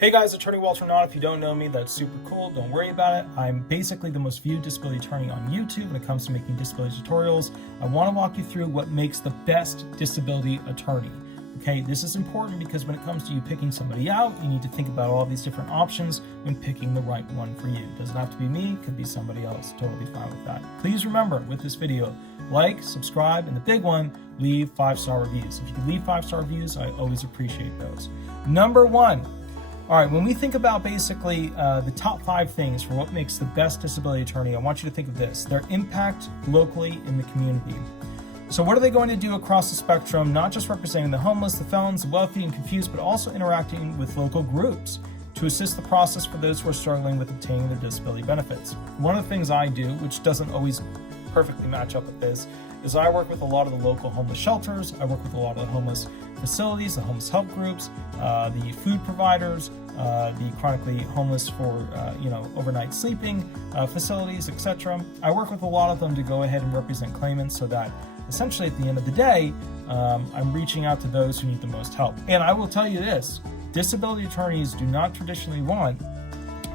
Hey guys, Attorney Walter Knott. If you don't know me, that's super cool. Don't worry about it. I'm basically the most viewed disability attorney on YouTube when it comes to making disability tutorials. I want to walk you through what makes the best disability attorney. Okay, this is important because when it comes to you picking somebody out, you need to think about all these different options when picking the right one for you. It doesn't have to be me, it could be somebody else. Totally fine with that. Please remember with this video, like, subscribe, and the big one, leave 5-star reviews. If you can leave 5-star reviews, I always appreciate those. Number one. All right, when we think about basically the top 5 things for what makes the best disability attorney, I want you to think of this: their impact locally in the community. So what are they going to do across the spectrum, not just representing the homeless, the felons, the wealthy and confused, but also interacting with local groups to assist the process for those who are struggling with obtaining their disability benefits. One of the things I do, which doesn't always perfectly match up with this, is I work with a lot of the local homeless shelters. I work with a lot of the homeless facilities, the homeless help groups, the food providers, the chronically homeless for overnight sleeping facilities, etc. I work with a lot of them to go ahead and represent claimants so that essentially at the end of the day, I'm reaching out to those who need the most help. And I will tell you this, disability attorneys do not traditionally want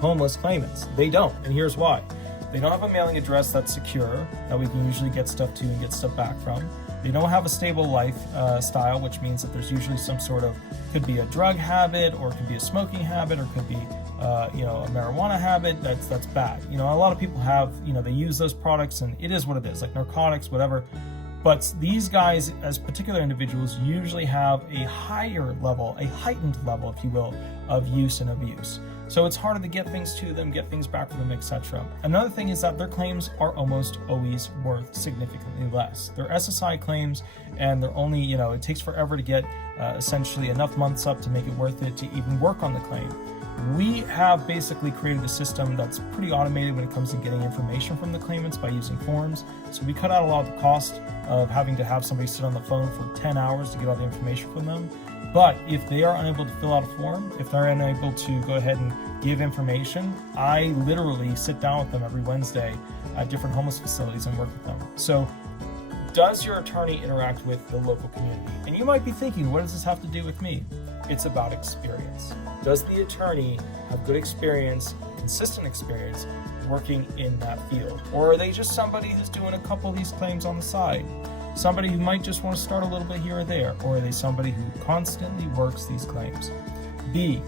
homeless claimants. They don't, and here's why. They don't have a mailing address that's secure, that we can usually get stuff to and get stuff back from. They don't have a stable lifestyle, which means that there's usually some sort of, could be a drug habit, or it could be a smoking habit, or it could be a marijuana habit that's bad. A lot of people have, they use those products and it is what it is, like narcotics, whatever. But these guys, as particular individuals, usually have a higher level, a heightened level, if you will, of use and abuse. So it's harder to get things to them, get things back from them, etc. Another thing is that their claims are almost always worth significantly less. They're SSI claims, and they're only, it takes forever to get essentially enough months up to make it worth it to even work on the claim. We have basically created a system that's pretty automated when it comes to getting information from the claimants by using forms. So we cut out a lot of the cost of having to have somebody sit on the phone for 10 hours to get all the information from them. But if they are unable to fill out a form, if they're unable to go ahead and give information, I literally sit down with them every Wednesday at different homeless facilities and work with them. So does your attorney interact with the local community? And you might be thinking, what does this have to do with me? It's about experience. Does the attorney have good experience, consistent experience, working in that field? Or are they just somebody who's doing a couple of these claims on the side? Somebody who might just want to start a little bit here or there? Or are they somebody who constantly works these claims? B,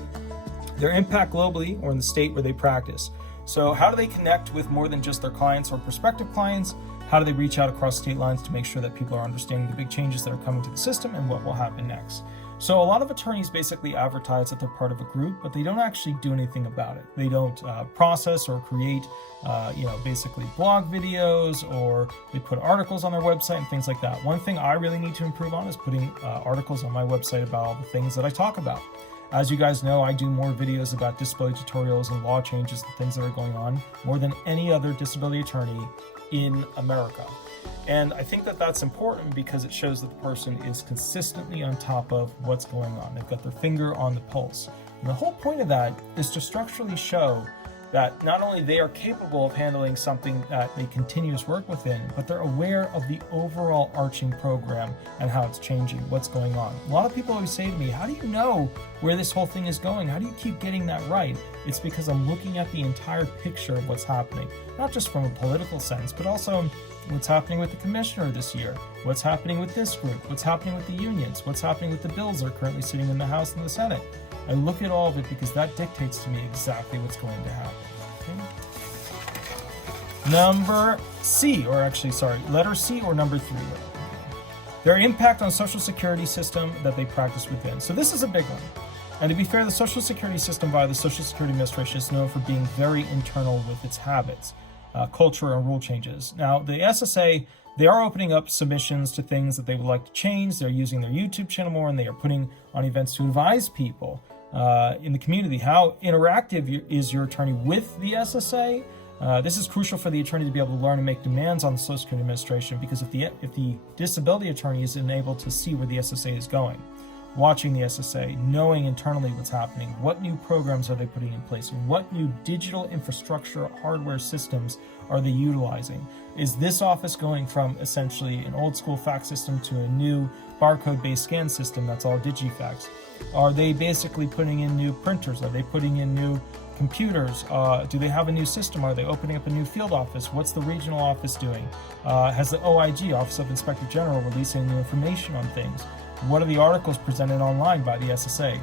their impact globally or in the state where they practice. So how do they connect with more than just their clients or prospective clients? How do they reach out across state lines to make sure that people are understanding the big changes that are coming to the system and what will happen next? So a lot of attorneys basically advertise that they're part of a group, but they don't actually do anything about it. They don't process or create, basically blog videos, or they put articles on their website and things like that. One thing I really need to improve on is putting articles on my website about all the things that I talk about. As you guys know, I do more videos about disability tutorials and law changes and things that are going on more than any other disability attorney in America. And I think that that's important because it shows that the person is consistently on top of what's going on. They've got their finger on the pulse. And the whole point of that is to structurally show that not only they are capable of handling something that they continuous work within, but they're aware of the overall arching program and how it's changing, what's going on. A lot of people always say to me, how do you know where this whole thing is going? How do you keep getting that right? It's because I'm looking at the entire picture of what's happening, not just from a political sense, but also what's happening with the commissioner this year, what's happening with this group, what's happening with the unions, what's happening with the bills that are currently sitting in the House and the Senate. I look at all of it because that dictates to me exactly what's going to happen. Okay? Number C, letter C or number 3. Their impact on Social Security system that they practice within. So this is a big one. And to be fair, the Social Security system via the Social Security Administration is known for being very internal with its habits, culture, and rule changes. Now, the SSA, they are opening up submissions to things that they would like to change. They're using their YouTube channel more, and they are putting on events to advise people in the community. How interactive is your attorney with the SSA? This is crucial for the attorney to be able to learn and make demands on the Social Security Administration, because if the disability attorney isn't able to see where the SSA is going, watching the SSA, knowing internally what's happening, what new programs are they putting in place, what new digital infrastructure, hardware systems are they utilizing? Is this office going from essentially an old school fax system to a new barcode-based scan system that's all digifax? Are they basically putting in new printers? Are they putting in new computers? Do they have a new system? Are they opening up a new field office? What's the regional office doing? Has the OIG, Office of Inspector General, releasing new information on things? What are the articles presented online by the SSA?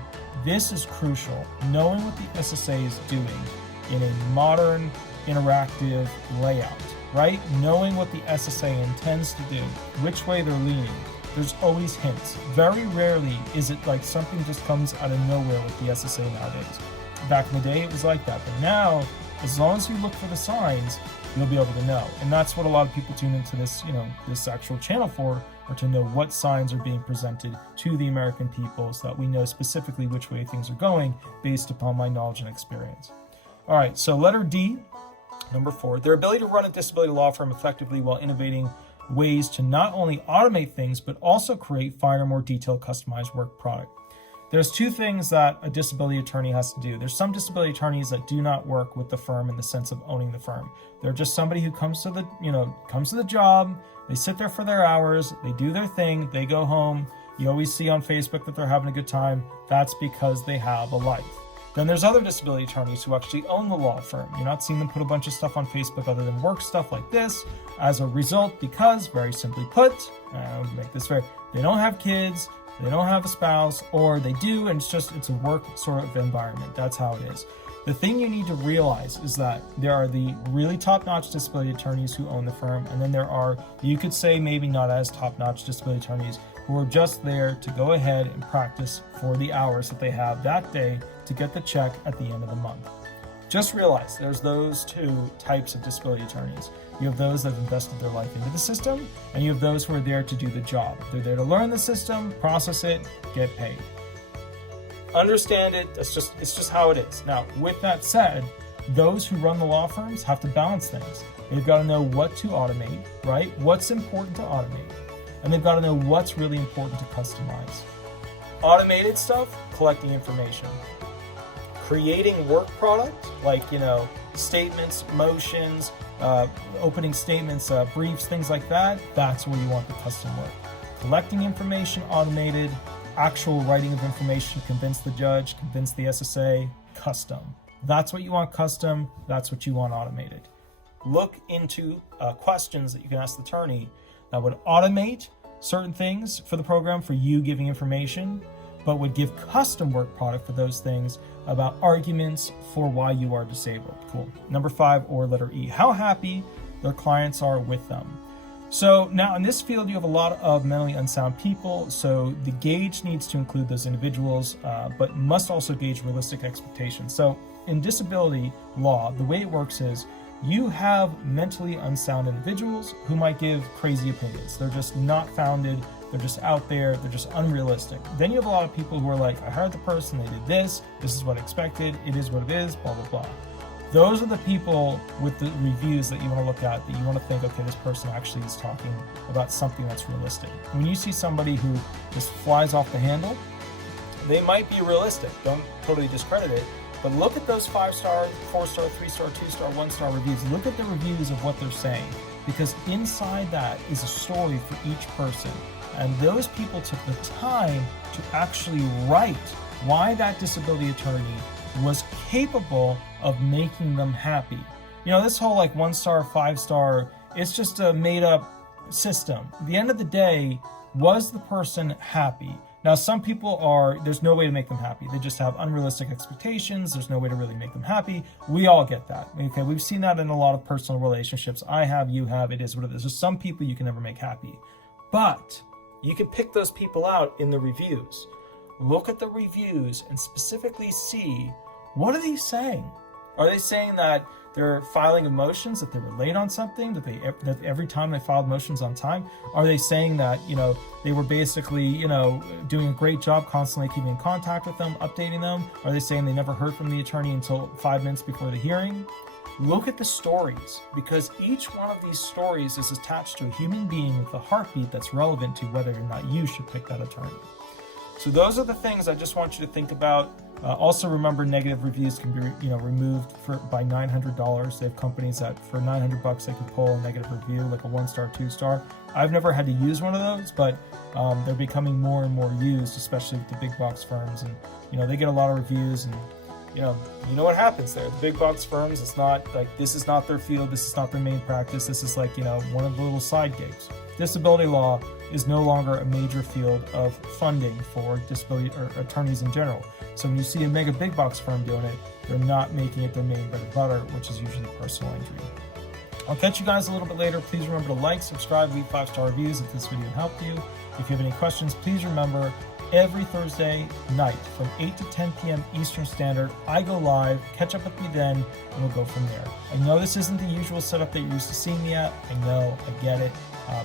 This is crucial. Knowing what the SSA is doing in a modern, interactive layout, right? Knowing what the SSA intends to do, which way they're leaning. There's always hints. Very rarely is it like something just comes out of nowhere with the SSA nowadays. Back in the day, it was like that. But now, as long as you look for the signs, you'll be able to know. And that's what a lot of people tune into this, this actual channel for, or to know what signs are being presented to the American people so that we know specifically which way things are going based upon my knowledge and experience. All right, so letter D, number 4, their ability to run a disability law firm effectively while innovating ways to not only automate things, but also create finer, more detailed, customized work product. There's 2 things that a disability attorney has to do. There's some disability attorneys that do not work with the firm in the sense of owning the firm. They're just somebody who comes to the job, they sit there for their hours, they do their thing, they go home. You always see on Facebook that they're having a good time. That's because they have a life. Then there's other disability attorneys who actually own the law firm. You're not seeing them put a bunch of stuff on Facebook other than work stuff like this as a result because, very simply put, make this fair, they don't have kids, they don't have a spouse, or they do, and it's a work sort of environment. That's how it is. The thing you need to realize is that there are the really top-notch disability attorneys who own the firm, and then there are, you could say maybe not as top-notch disability attorneys who are just there to go ahead and practice for the hours that they have that day to get the check at the end of the month. Just realize there's those 2 types of disability attorneys. You have those that have invested their life into the system, and you have those who are there to do the job. They're there to learn the system, process it, get paid. Understand it, it's just how it is. Now, with that said, those who run the law firms have to balance things. They've got to know what to automate, right? What's important to automate. And they've got to know what's really important to customize. Automated stuff, collecting information. Creating work product, like, statements, motions, opening statements, briefs, things like that, that's where you want the custom work. Collecting information, automated, actual writing of information, convince the judge, convince the SSA, custom. That's what you want custom, that's what you want automated. Look into questions that you can ask the attorney that would automate certain things for the program for you giving information, but would give custom work product for those things about arguments for why you are disabled. Cool. Number 5, or letter E, how happy their clients are with them. So now in this field, you have a lot of mentally unsound people. So the gauge needs to include those individuals, but must also gauge realistic expectations. So in disability law, the way it works is you have mentally unsound individuals who might give crazy opinions. They're just not founded. They're just out there. They're just unrealistic. Then you have a lot of people who are like, I hired the person, they did this. This is what I expected. It is what it is, blah, blah, blah. Those are the people with the reviews that you want to look at, that you want to think, okay, this person actually is talking about something that's realistic. When you see somebody who just flies off the handle, they might be realistic. Don't totally discredit it. But look at those 5-star, 4-star, 3-star, 2-star, 1-star reviews. Look at the reviews of what they're saying, because inside that is a story for each person. And those people took the time to actually write why that disability attorney was capable of making them happy. This whole 1-star, 5-star, it's just a made up system. At the end of the day, was the person happy? Now, some people there's no way to make them happy. They just have unrealistic expectations. There's no way to really make them happy. We all get that. Okay, we've seen that in a lot of personal relationships. I have, you have, it is what it is. There's some people you can never make happy. But you can pick those people out in the reviews. Look at the reviews and specifically see, what are they saying? Are they saying that they're filing of motions, that they were late on something, that every time they filed motions on time? Are they saying that, they were basically, doing a great job constantly keeping in contact with them, updating them? Are they saying they never heard from the attorney until 5 minutes before the hearing? Look at the stories, because each one of these stories is attached to a human being with a heartbeat that's relevant to whether or not you should pick that attorney. So those are the things I just want you to think about. Also remember, negative reviews can be removed by $900. They have companies that for $900 they can pull a negative review, like a 1-star, 2-star. I've never had to use one of those, but they're becoming more and more used, especially with the big box firms, and they get a lot of reviews, and you know what happens there. The big box firms, it's not like, this is not their field, this is not their main practice, this is like one of the little side gigs. Disability law is no longer a major field of funding for disability or attorneys in general. So when you see a mega big box firm doing it, they're not making it their main bread and butter, which is usually personal injury. I'll catch you guys a little bit later. Please remember to like, subscribe, leave 5-star reviews if this video helped you. If you have any questions, please remember, every Thursday night from 8 to 10 p.m. Eastern Standard, I go live. Catch up with me then, and we'll go from there. I know this isn't the usual setup that you're used to seeing me at. I know, I get it.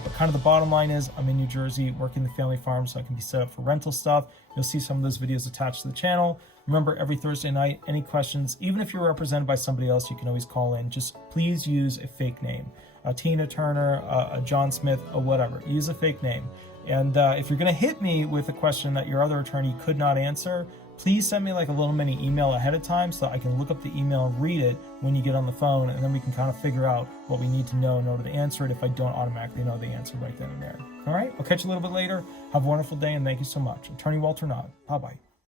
But kind of the bottom line is, I'm in New Jersey working the family farm, so I can be set up for rental stuff. You'll see some of those videos attached to the channel. Remember, every Thursday night, any questions, even if you're represented by somebody else, you can always call in. Just please use a fake name. A Tina Turner, a John Smith, or whatever. Use a fake name. And if you're going to hit me with a question that your other attorney could not answer, please send me like a little mini email ahead of time so I can look up the email and read it when you get on the phone, and then we can kind of figure out what we need to know in order to answer it if I don't automatically know the answer right then and there. All right, I'll catch you a little bit later. Have a wonderful day, and thank you so much. Attorney Walter Knott. Bye-bye.